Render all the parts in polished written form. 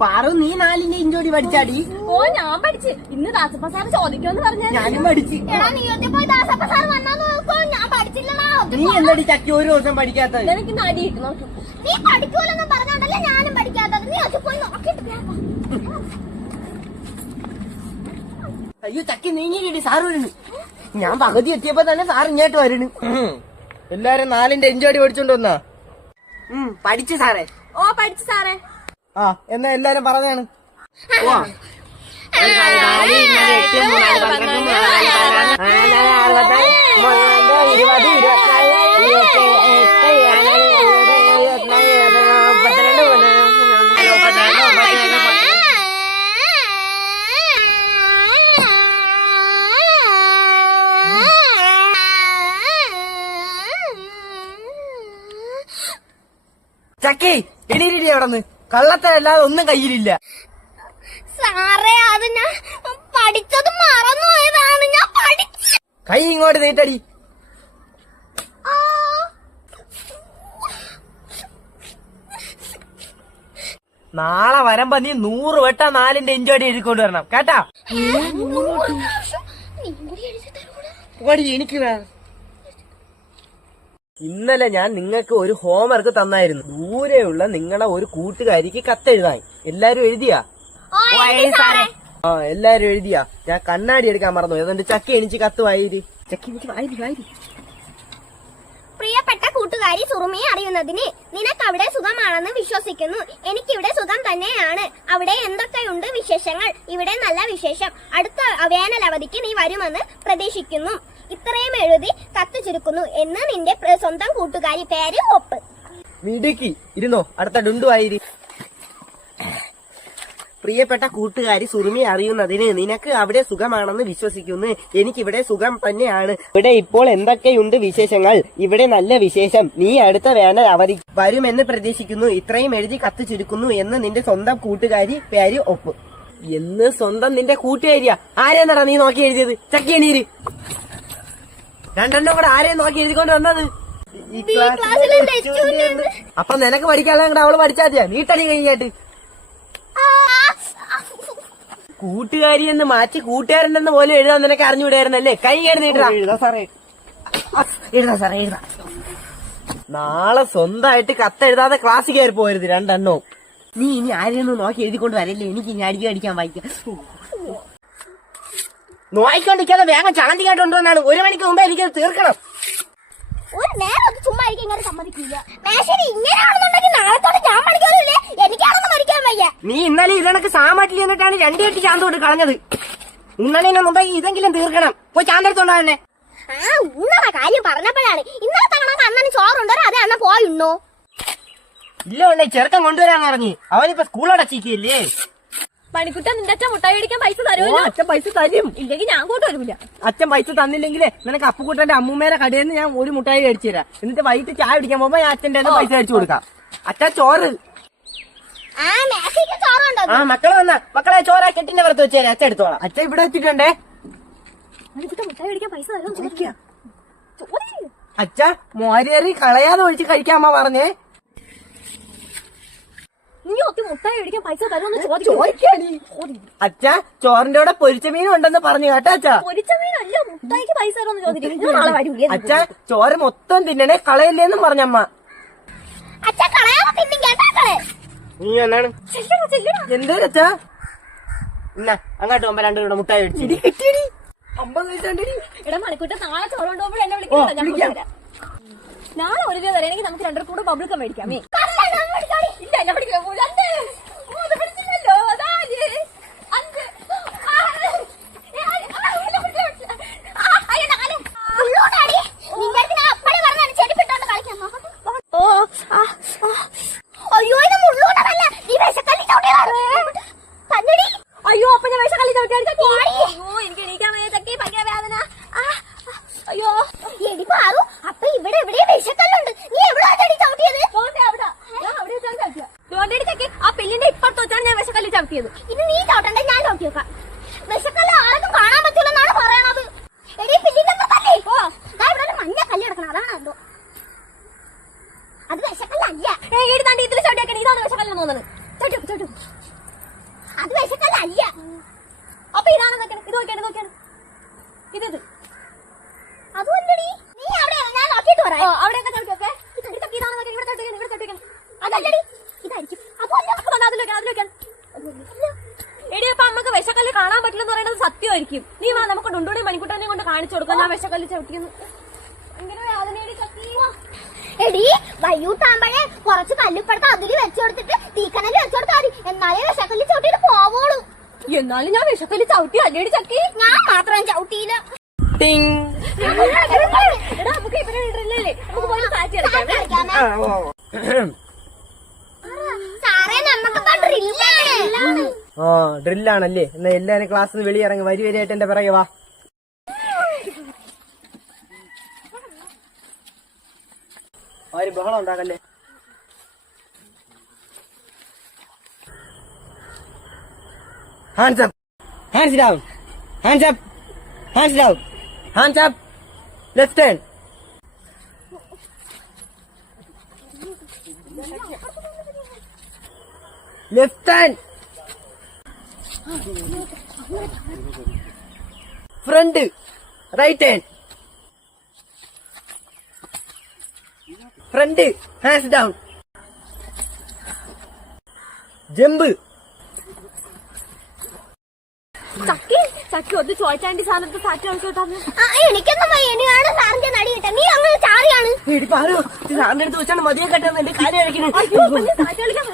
പാറു നീ 4ന്റെ ഇഞ്ചോടി പഠിച്ചാടി? ഓ ഞാൻ പഠിച്ച്. ഇന്ന് ദാസപ്പ സാർ ചോദിക്കുമെന്ന് പറഞ്ഞു. ഞാനും പഠിച്ചു. നീ പോയി ദാസപ്പ സാർ വന്നാ നോക്കോ. ഞാൻ പഠിച്ചില്ലടാ. നീ എന്നടി ചക്കി ഒരു ദിവസം പഠിക്കാത്തത്? എനിക്ക് നടിയിട്ട് നോക്കൂ. നീ പഠിക്കൂലെന്ന് പറഞ്ഞോണ്ടല്ലേ ഞാനും പഠിക്കാത്തത്. നീ അത് പോയി നോക്കിട്ട്. അയ്യോ ചക്കി നീങ്ങിടി, സാറ് വരുന്നു. ഞാൻ പകുതി എത്തിയപ്പോ തന്നെ സാർ ഇങ്ങോട്ട് വരുന്നു. എല്ലാരും 4ന്റെ ഇഞ്ചോടി പഠിച്ചോണ്ട് വന്നാ? പഠിച്ചു സാറേ. ഓ പഠിച്ചു സാറേ. ആ എന്നാ എല്ലാരും പറഞ്ഞാണ്. ചക്കി എണീരിടി അവിടെന്ന്. കള്ളത്തരല്ലാതെ ഒന്നും കയ്യിലില്ല. സാറേ അത് ഞാൻ പഠിച്ചത് മറന്നുപോയതാണ്. ഞാൻ പഠിച്ചു. കൈ ഇങ്ങോട്ട് നീട്ടടി. നാളെ വരുമ്പോ നീ 100 വട്ടം 4ന്റെ ഇഞ്ചോടി എഴുതിക്കൊണ്ട് വരണം കേട്ടാ. എനിക്ക് ഇന്നലെ ഞാൻ നിങ്ങൾക്ക് ഒരു ഹോംവർക്ക് തന്നായിരുന്നു. ദൂരെയുള്ള നിങ്ങളെ ഒരു കൂട്ടുകാരിക്ക് കത്തെഴുതാൻ. എല്ലാരും എഴുതിയാ? ആ എല്ലാരും എഴുതിയാ? ഞാൻ കണ്ണാടി എടുക്കാൻ മറന്നു. അതുകൊണ്ട് ചക്കി എണിച്ച് കത്ത് വായിരി. ചക്കി എനിക്ക് വായിരി. പ്രിയപ്പെട്ട കൂട്ടുകാരി സുറുമിയെ അറിയുന്നതിന് നിനക്ക് അവിടെ സുഖമാണെന്ന് വിശ്വസിക്കുന്നു. എനിക്കിവിടെ സുഖം തന്നെയാണ്. അവിടെ എന്തൊക്കെയുണ്ട് വിശേഷങ്ങൾ? ഇവിടെ നല്ല വിശേഷം. അടുത്ത വേനൽ അവധിക്ക് നീ വരുമെന്ന് പ്രതീക്ഷിക്കുന്നു. ഇത്രയും എഴുതി കത്ത് ചുരുക്കുന്നു എന്ന് നിന്റെ സ്വന്തം കൂട്ടുകാരി. പേര് ഒപ്പ്. മിടുക്കി. ഇരുന്നോ. അടുത്ത ഡുണ്ടു ആയിരി. പ്രിയപ്പെട്ട കൂട്ടുകാരി സുറുമി അറിയുന്നതിന് നിനക്ക് അവിടെ സുഖമാണെന്ന് വിശ്വസിക്കുന്നു. എനിക്കിവിടെ സുഖം തന്നെയാണ്. ഇവിടെ ഇപ്പോൾ എന്തൊക്കെയുണ്ട് വിശേഷങ്ങൾ? ഇവിടെ നല്ല വിശേഷം. നീ അടുത്ത വേനൽ അവധി വരുമെന്ന് പ്രതീക്ഷിക്കുന്നു. ഇത്രയും എഴുതി കത്ത് ചുരുക്കുന്നു എന്ന് നിന്റെ സ്വന്തം കൂട്ടുകാരി. പേര് ഒപ്പ്. എന്ന് സ്വന്തം നിന്റെ കൂട്ടുകാരിയാ? ആരെന്നാടാ നീ നോക്കി എഴുതിയത്? ചക്കി എണീര്. രണ്ടെണ്ണം കൂടെ ആരെയും നോക്കി എഴുതിക്കൊണ്ട് വന്നത്? അപ്പൊ നിനക്ക് പഠിക്കാനുള്ള അവള് പഠിച്ചാതിയാ? നീട്ടടി കഴിഞ്ഞാട്ട്. കൂട്ടുകാരി എന്ന് മാറ്റി കൂട്ടുകാരനെന്ന് പോലും എഴുതാൻ നിനക്ക് അറിഞ്ഞുവിടായിരുന്നല്ലേ? കൈ കേട് നീട്ടാ. എഴുതാ സാറേ. നാളെ സ്വന്തമായിട്ട് കത്തെഴുതാതെ ക്ലാസ് കയറി പോരുത് രണ്ടെണ്ണവും. നീ ഇനി ആരെയൊന്നും നോക്കി എഴുതിക്കൊണ്ട് വരല്ലേ. എനിക്ക് ഇനി അടിക്കാൻ വായിക്കാം. നോയിക്കൊണ്ടിരിക്കാതെ വേഗം ചാന്തിക്കായിട്ട് കൊണ്ടുവന്നാണ്. 1 മണിക്ക് മുമ്പേ എനിക്കത് തീർക്കണം. ഒരു നേരം ചുമ്മാ ഇങ്ങനെ സമ്മതിക്കില്ല. ഇങ്ങനെയാണെന്നുണ്ടെങ്കിൽ നാളത്തോടെ ഞാൻ പഠിക്കാറില്ലേ? എനിക്കാണെന്ന് പഠിക്കാൻ വയ്യ. നീ ഇന്നലെ ഇതണക്ക് സാമാട്ടിൽ എന്നിട്ടാണ് 2 കെട്ടി ചാന്ത് കൊണ്ട് കളഞ്ഞത്. ഉണ്ണണേന് മുമ്പേ ഇതെങ്കിലും തീർക്കണം. പോയി ചാന്തെടുത്തോണ്ടോ തന്നെ. ഉണ്ണയുടെ കാര്യം പറഞ്ഞപ്പോഴാണ് ഇന്നലെ തവണ അണ്ണന് ചോറുണ്ടോ? അതെ അണ്ണ പോയിണ്ണോ? ഇല്ല ഉണ്ണേ, ചെറുക്കൻ കൊണ്ടുവരാന്ന് പറഞ്ഞ്. അവനിപ്പോ സ്കൂൾ അടച്ചിരിക്കല്ലേ. പണിക്കുട്ട നിന്റെ അച്ഛൻ മുട്ടായി അടിക്കാൻ പൈസ തരുമോ? അച്ഛൻ പൈസ തരും. ഇല്ലെങ്കിൽ ഞാൻ കൊണ്ടുവരില്ല. അച്ഛൻ പൈസ തന്നില്ലെങ്കിലേ നിനക്ക് അപ്പുക്കുട്ടന്റെ അമ്മൂമ്മേരെ കടയിൽ നിന്ന് ഞാൻ ഒരു മുട്ടായി അടിച്ചു തരാം. എന്നിട്ട് വൈകിട്ട് ചായ പിടിക്കാൻ പോകുമ്പോ ഞാൻ അച്ഛന്റെ പൈസ അടിച്ചു കൊടുക്കാം. അച്ഛൻ ചോറ്. ആ മക്കളെ വന്ന മക്കളെ ചോറ് കെട്ടിന്റെ പുറത്ത് വെച്ചേരാ. അച്ഛൻ എടുത്തോളാം. അച്ഛൻ ഇവിടെ വെച്ചിട്ടുണ്ടേ. മുട്ടായി അടിക്കാൻ പൈസ തരുമോ? അച്ഛ മോരേറി കളയാതെ ഒഴിച്ച് കഴിക്കാമ്മ പറഞ്ഞേ. നീ ഒത്തി മുട്ടായി അടിക്കാൻ പൈസ തരുമെന്ന് ചോദിക്കാടി. അച്ഛ ചോറിന്റെ കൂടെ പൊരിച്ച മീനും ഉണ്ടെന്ന് പറഞ്ഞു കേട്ടോ. അച്ഛ പൊരിച്ച മീനല്ല, മുട്ടായിക്ക് പൈസ തരുമെന്ന് ചോദിക്കും. അച്ഛ ചോറ് മൊത്തം തിന്നണേ കളയില്ലേന്നും പറഞ്ഞമ്മ. നീ എന്നാണ് എന്തോരച്ചാ? ഇന്ന അങ്ങോട്ട് പോകുമ്പോ 2 കൂടെ മുട്ടായി അടിച്ചു. 50 പൈസ ഉണ്ടടി. എടാ മണിക്കൂട്ട നാളെ ചോറ് കൊണ്ടുപോകുമ്പോൾ എന്നെ വിളിക്കാം. നാളെ 1 രൂപ തരാണെങ്കിൽ നമുക്ക് 2 കൂടെ ബബിൾക്കം മേടിക്കാമേ. ഇല്ല എന്നെ പഠിക്കാൻ അയ്യോ അപ്പൊ ഞാൻ വിഷക്കല്ലി ചവിട്ടി. എനിക്ക് എണീക്കാൻ വയ്യ ചക്കി, ഭയങ്കര വേദന. അയ്യോ എടി പാറു, അപ്പൊ ഇവിടെ എവിടെ വിഷക്കല്ലുണ്ട്? നീ എവിടെ ചവിട്ടിയത്? ആ പെല്ലിന്റെ ഇപ്പുറത്ത് വെച്ചാണ് ഞാൻ വിഷക്കല്ലി ചവിട്ടിയത്. ഇത് നീ ചവിട്ടണ്ടേ, ഞാൻ ചവിട്ടി വെക്കാം. വിഷക്കല്ല് ആർക്കും കാണാൻ പറ്റൂലെന്നാണ് പറയണത്. എടി പെല്ലിന്റെ ഇപ്പുറത്തല്ലേ? ഇവിടെ മഞ്ഞ കല്ല് കിടക്കണം, അതാണ് എന്തോ. അത് വിഷക്കല്ലല്ല. ഇതിൽ ചവിട്ടിയാക്കണേ, ഇതാണ് വിഷക്കല്ലെന്ന് തോന്നുന്നത്. ചവിട്ടി നോക്കിയാണ് ഇത് അതുമല്ലടി നീ അവിടെ ഞാൻ നോക്കിയിട്ട് പറയാം. അവിടെയൊക്കെ നോക്കിയൊക്കെ ഇവിടെ അതല്ലടി ഇതായിരിക്കും. അതുമല്ല അതിലൊക്കെ എടി അപ്പൊ അമ്മക്ക് വിഷക്കല്ല് കാണാൻ പറ്റില്ലെന്ന് പറയുന്നത് സത്യമായിരിക്കും. നീ വാ നമുക്ക് ഡുണ്ടുടി മണിക്കുട്ടനെ കൊണ്ട് കാണിച്ചു കൊടുക്കാം. ഞാൻ വിഷക്കല്ല് ചവിട്ടിയെന്ന് ഭയങ്കര വേദനയുടെ ചക്കി. എടി വയ്യൂട്ടാകുമ്പോഴേ കുറച്ച് കല്ലിപ്പടുത്ത് അതില് വെച്ചു കൊടുത്തിട്ട് തീക്കനല് വെച്ചു കൊടുത്താൽ മതി. എന്നാലേ വിഷക്കല്ല് ചവിട്ടിട്ട് പോവോളൂ. എന്നാലും ഞാൻ വിഷക്കല്ല് ചവിട്ടി അല്ലേടി ചക്കി. ഞാൻ മാത്രം ചവിട്ടിയില്ല. എടാ നമുക്ക് ഇവരെ ഇടല്ലേ നമുക്ക് പോയി സാറ്റ് കളിക്കാം. സാറേ നമുക്കിപ്പോ ഡ്രില്ലാണ്. ഡ്രില്ലാണല്ലേ? എന്നാ എല്ലാരും ക്ലാസ്സിൽ നിന്ന് വെളിയിറങ്ങി വരിയായിട്ട് എന്റെ പിറകെ വാ. ആരും ബഹളം ഉണ്ടാക്കല്ലേ. Hands up, hands down, hands up, hands down, hands up, left hand. Left hand, front, right hand, front, hands down, jump. ചക്കി ഒന്ന് ചോദിച്ചാണ്ടി സാധനത്ത് സാറ്റ് കളിച്ചോട്ടാന്ന്. എനിക്കൊന്നും വയ്യനാണ് സാറിന്റെ നടി കിട്ടാൻ. നീ അങ്ങനെ ചാറിയാണ്. സാറിന്റെ അടുത്ത് വെച്ചാണ് മതിയെ കെട്ടുന്നത്. എന്റെ കാര്യം കഴിക്കണേ. സാറ്റ് കളിക്കാൻ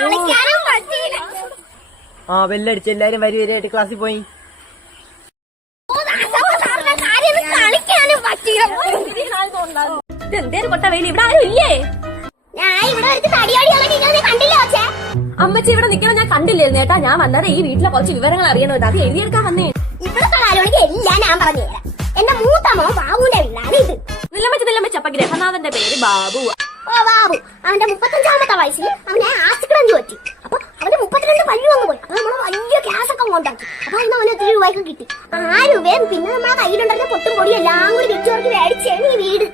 കളിക്കാനും പറ്റിയില്ല. ബെല്ലടിച്ച് എല്ലാരും വരിയായിട്ട് ക്ലാസ്സിൽ പോയി. സാറിന്റെ കാര്യം കളിക്കാനും പറ്റിയില്ല. എന്തേലും കൊട്ട വെയിൽ ഇവിടെ ആരും ഇല്ലേ? ഞാൻ ഇവിടെ വെച്ച് തടിയോടി കണ്ടില്ല. പക്ഷേ അമ്മച്ചി ഇവിടെ നിൽക്കണം ഞാൻ കണ്ടില്ലായിരുന്നു ഏട്ടാ. ഞാൻ വന്നത് ഈ വീട്ടിലെ കുറച്ച് വിവരങ്ങൾ അറിയണോ അത് എഴുതിയെടുക്കാൻ വന്നേ. ഇവിടുത്തെ കാര്യമാണെങ്കിൽ എല്ലാം ഞാൻ പറഞ്ഞുതരാം. എന്റെ മൂത്ത മോൻ ബാബുവിന്റെ വീടാണ് ഇത്. നിലമച്ച അപ്പൊ ഗ്രഹനാഥന്റെ പേര് ബാബു. ഓ ബാബു അവന്റെ 35-ാമത്തെ വയസ്സിൽ അവനെ ആസ്തിക്കളഞ്ഞു പറ്റി. അപ്പൊ അവന്റെ 32 പല്ലു വന്നു പോയി. അപ്പൊ നമ്മള് വലിയ ക്യാഷ് ഒക്കെ കൊണ്ടാക്കി. അപ്പൊ അതിന് അവന് 3 രൂപയൊക്കെ കിട്ടി. 6 രൂപയും പിന്നെ നമ്മളെ കയ്യിലുണ്ടായിരുന്ന പൊട്ടും പൊടിയും എല്ലാം കൂടി വിറ്റവർക്ക് മേടിച്ചാണ് ഈ വീട്.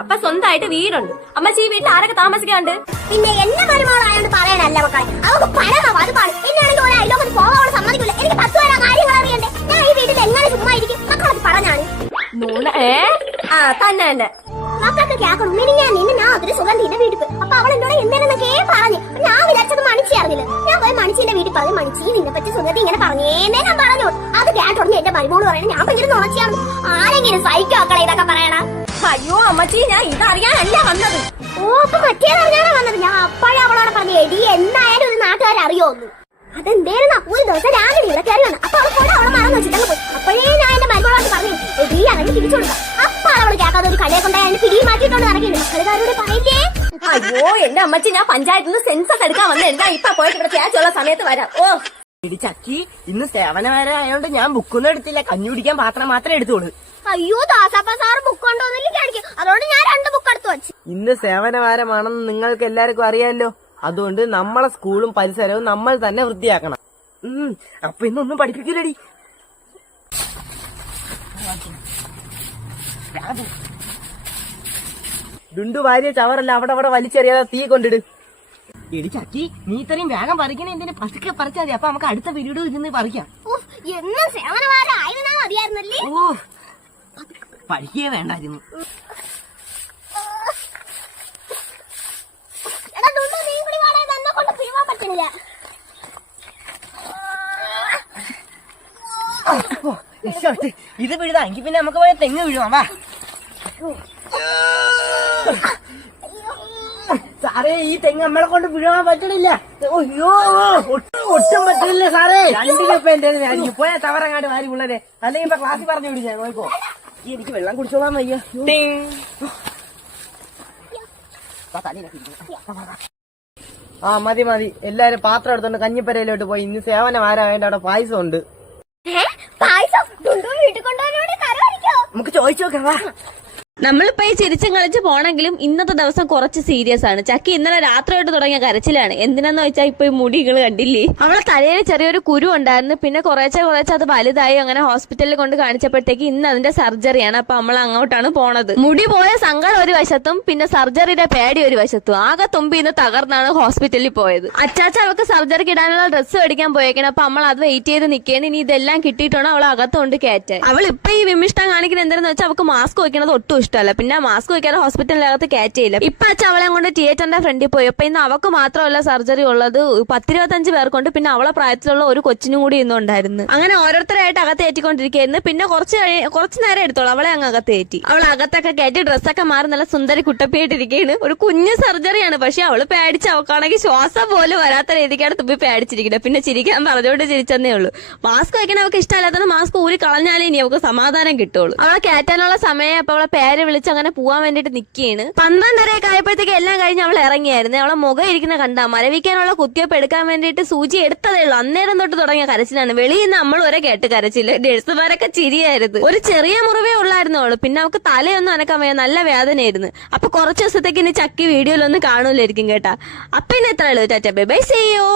അപ്പൊ സ്വന്തമായിട്ട് വീടുണ്ട്. അമ്മച്ചി ഈ വീട്ടിൽ ആരൊക്കെ താമസിക്കാണ്ട്? പിന്നെ എന്നെ മരുമകളായോണ്ട് പറയാനല്ല മക്കളെ. അവർക്ക് പരമാവധി അത് പാടും. എന്നാണെങ്കിൽ ഒരു അയലോകത്ത് പോകാൻ സമ്മതിക്കില്ല. എനിക്ക് 10 പേരെ കാര്യങ്ങൾ അറിയണ്ടേ. ഞാൻ ഈ വീട്ടിൽ എങ്ങനെ ചുമ്മാ ഇരിക്കും? മക്കളത് പറഞ്ഞാണ് തന്നെ മക്കൾക്ക് കേൾക്കണം. ഞാൻ അതൊരു സുഖം തീരെ വീട്ടിൽ പോയി. അപ്പൊ അവൾ എന്നോട് എന്താണെന്നൊക്കെ പറഞ്ഞു. ഞാൻ വിചാരിച്ചത് മണിച്ചി അറിഞ്ഞില്ല. ഞാൻ പോയി മണിച്ചിന്റെ വീട്ടിൽ പറഞ്ഞു. മണിച്ചി നിന്നെ പറ്റി സുഖത്തി ഇങ്ങനെ പറഞ്ഞേന്നേ ഞാൻ പറഞ്ഞു. അത് കേട്ടോടനെ എന്റെ മരുമോള് പറയണേ ഞാൻ ഭയങ്കര നുണച്ചിയാണ്. ആരെങ്കിലും സഹിക്കോ മക്കളെ ഇതൊക്കെ പറയണ? അയ്യോ അമ്മച്ചി ഞാൻ ഇതറിയാനല്ല വന്നത്. ഓ അപ്പൊ മറ്റേതറിയാനാ വന്നത്. ഞാൻ അപ്പോഴേ അവളോടെ പറഞ്ഞു എടി എന്തായാലും ഒരു നാട്ടുകാർ അറിയോന്നു. അതെന്തേലും ഒരു ദിവസം രാവിലെ ഇവിടെ കയറി വന്നു. അപ്പൊ അവൾ കൂടെ അവളെ മറന്നു വെച്ചിട്ടങ്ങ് പോയി. അപ്പോഴേ ഞാൻ എന്റെ മരുമോളോട് പറഞ്ഞു എടി അങ്ങനെ തിരിച്ചു കൊടുക്കാം. അപ്പൊ അവള് കേൾക്കാതെ ഒരു കടയെ കൊണ്ടായി അതിന് പിടി മാറ്റിയിട്ടോണ്ട് നടക്കില്ല. മക്കളുകാരോട് പറയില്ലേ? അയ്യോ എന്റെ അമ്മച്ചി ഞാൻ പഞ്ചായത്തിൽ നിന്ന് സെൻസസ് എടുക്കാൻ വന്നത്. എന്താ ഇപ്പൊ പോയിട്ട് ഇവിടെ ചേച്ചുള്ള സമയത്ത് വരാം. ഓ ഇടി ചക്കി ഇന്ന് സേവനവരെ ആയതുകൊണ്ട് ഞാൻ ബുക്കൊന്നും എടുത്തില്ല. കഞ്ഞി കുടിക്കാൻ പാത്രം മാത്രമേ എടുത്തോളൂ. അയ്യോ ദാസപ്പ സാറ് ബുക്ക് കൊണ്ടുവന്നില്ല കാണിക്കും. അതുകൊണ്ട് ഞാൻ 2 ബുക്ക് എടുത്തു വെച്ചു. ഇന്ന് സേവനവാരമാണെന്ന് നിങ്ങൾക്ക് എല്ലാവർക്കും അറിയാമല്ലോ. അതുകൊണ്ട് നമ്മളെ സ്കൂളും പരിസരവും നമ്മൾ തന്നെ വൃത്തിയാക്കണം. അപ്പൊ ഇന്നൊന്നും പഠിപ്പിക്കില്ലടി. ദുണ്ടു ഭാര്യ ചവറല്ല അവിടെ വലിച്ചെറിയാതെ തീ കൊണ്ടിട്. എടി ചക്കി നീ ഇത്രയും വേഗം പറിക്കണേ എന്തിനു? പതുക്കെ പറിച്ചാൽ മതി. അപ്പൊ നമുക്ക് അടുത്ത പീരീഡ് ഇരുന്ന് പറിക്കാം. എന്നും സേവനവാരം ആയിരുന്നാ മതിയായിരുന്നല്ലേ? ഓ പഠിക്കേ വേണ്ടായിരുന്നു. ഇത് പിഴുതാ എങ്കിൽ പിന്നെ നമുക്ക് പോയ തെങ്ങ് വീഴുവാ. വാ സാറേ ഈ തെങ്ങ് നമ്മളെ കൊണ്ട് വീഴാൻ പറ്റണില്ല. അയ്യോ ഒട്ടും പറ്റില്ല സാറേ. 2 രൂപ എന്റെ ആയിരിക്കും. പോയാ തവറങ്ങാട് വാരി ഉള്ളതേ. അല്ലെങ്കിൽ ഇപ്പൊ ക്ലാസ്സിൽ പറഞ്ഞു വിടിച്ചാ. നോക്കോ എനിക്ക് വെള്ളം കുടിച്ചോളാൻ വയ്യ. മതി എല്ലാരും പാത്രം എടുത്തോണ്ട് കഞ്ഞിപ്പരയിലോട്ട് പോയി. ഇന്ന് സേവനം ആരാ വേണ്ട? അവിടെ പായസം ഉണ്ട്. വീട്ടിൽ കൊണ്ടുപോകാൻ നമുക്ക് ചോദിച്ചു നോക്കാം. വാ നമ്മളിപ്പോ ഈ ചിരിച്ചും കളിച്ച് പോണെങ്കിലും ഇന്നത്തെ ദിവസം കുറച്ച് സീരിയസ് ആണ്. ചക്കി ഇന്നലെ രാത്രിയായിട്ട് തുടങ്ങിയ കരച്ചിലാണ്. എന്തിനാന്ന് വെച്ചാൽ ഇപ്പൊ ഈ മുടികൾ കണ്ടില്ലേ, അവളെ തലയിൽ ചെറിയൊരു കുരു ഉണ്ടായിരുന്നു. പിന്നെ കുറേശ്ശെ അത് വലുതായി. അങ്ങനെ ഹോസ്പിറ്റലിൽ കൊണ്ട് കാണിച്ചപ്പോഴത്തേക്ക് ഇന്ന് അതിന്റെ സർജറിയാണ്. അപ്പൊ നമ്മൾ അങ്ങോട്ടാണ് പോണത്. മുടി പോയ സങ്കടം ഒരു വശത്തും പിന്നെ സർജറിയുടെ പേടി ഒരു വശത്തും. ആകെ തുമ്പി ഇന്ന് തകർന്നാണ് ഹോസ്പിറ്റലിൽ പോയത്. അച്ചാച്ച അവൾക്ക് സർജറിക്ക് ഇടാനുള്ള ഡ്രസ്സ് മേടിക്കാൻ പോയേക്കണം. അപ്പൊ നമ്മൾ അത് വെയിറ്റ് ചെയ്ത് നിൽക്കുകയാണ്. ഇനി ഇതെല്ലാം കിട്ടിയിട്ടാണ് അവൾ അകത്തുകൊണ്ട് കയറ്റാൻ. അവൾ ഇപ്പൊ ഈ വിമിഷ്ടം കാണിക്കുന്നത് എന്താണെന്ന് വെച്ചാൽ അവൾക്ക് മാസ്ക് വെക്കുന്നത് ഒട്ടും ഇഷ്ടമല്ല. പിന്നെ മാസ്ക് വെക്കാതെ ഹോസ്പിറ്റലിനകത്ത് കയറ്റിയില്ല. ഇപ്പൊ അച്ഛൻ അവളെ കൊണ്ട് തിയേറ്ററിന്റെ ഫ്രണ്ടിൽ പോയി. അപ്പൊ ഇന്ന് അവക്ക് മാത്രമല്ല സർജറി ഉള്ളത്, 10-25 പേർക്കുണ്ട്. പിന്നെ അവളെ പ്രായത്തിലുള്ള ഒരു കൊച്ചിനും കൂടി ഇന്നുണ്ടായിരുന്നു. അങ്ങനെ ഓരോരുത്തരായിട്ട് അകത്ത് കയറ്റിക്കൊണ്ടിരിക്കുകയായിരുന്നു. പിന്നെ കുറച്ച് നേരം എടുത്തോളൂ അവളെ അങ്ങ് അകത്ത് കയറ്റി. അവൾ അകത്തൊക്കെ കയറ്റി ഡ്രസ്സൊക്കെ മാറി നല്ല സുന്ദരി കുട്ടപ്പിയായിട്ടിരിക്കുകയാണ്. ഒരു കുഞ്ഞു സർജറിയാണ്. പക്ഷെ അവള് പേടിച്ച് അവക്കാണെങ്കിൽ ശ്വാസം പോലും വരാത്ത രീതിക്കാണ് തുമ്പി പേടിച്ചിരിക്കുന്നത്. പിന്നെ ചിരിക്കാൻ പറഞ്ഞോണ്ട് ചിരിച്ചെന്നേ ഉള്ളൂ. മാസ്ക് വയ്ക്കാൻ അവൾക്ക് ഇഷ്ടമല്ലാത്തത് മാസ്ക് ഊരി കളഞ്ഞാലേ ഇനി അവൾക്ക് സമാധാനം കിട്ടുള്ളൂ. അവളെ കയറ്റാനുള്ള സമയം അപ്പൊ അവളെ പേര് വിളിച്ച് അങ്ങനെ പോവാൻ വേണ്ടിട്ട് നിൽക്കുകയാണ്. 12:30 ആയപ്പോഴത്തേക്ക് എല്ലാം കഴിഞ്ഞ് അവൾ ഇറങ്ങിയായിരുന്നു. അവളെ മുഖം ഇരിക്കുന്ന കണ്ടാ മരവിക്കാനുള്ള കുത്തിവയ്പ്പ് എടുക്കാൻ വേണ്ടിയിട്ട് സൂചി എടുത്തതേ ഉള്ളൂ. അന്നേരം തൊട്ട് തുടങ്ങിയ കരച്ചിലാണ്. വെളിയിൽ നിന്ന് നമ്മൾ ഒരേ കേട്ട് കരച്ചില്ല. നഴ്സുമാരൊക്കെ ചിരിയായിരുന്നു. ഒരു ചെറിയ മുറിവേ ഉള്ളായിരുന്നു അവള്. പിന്നെ അവൾക്ക് തലയൊന്നും അനക്കാൻ വയ്യ, നല്ല വേദനയായിരുന്നു. അപ്പൊ കുറച്ച് ദിവസത്തേക്ക് ഇനി ചക്കി വീഡിയോയിലൊന്നും കാണൂലായിരിക്കും കേട്ടാ. അപ്പൊ ഇന്ന് എത്ര ഉള്ളൂ. Tata bye bye, see U.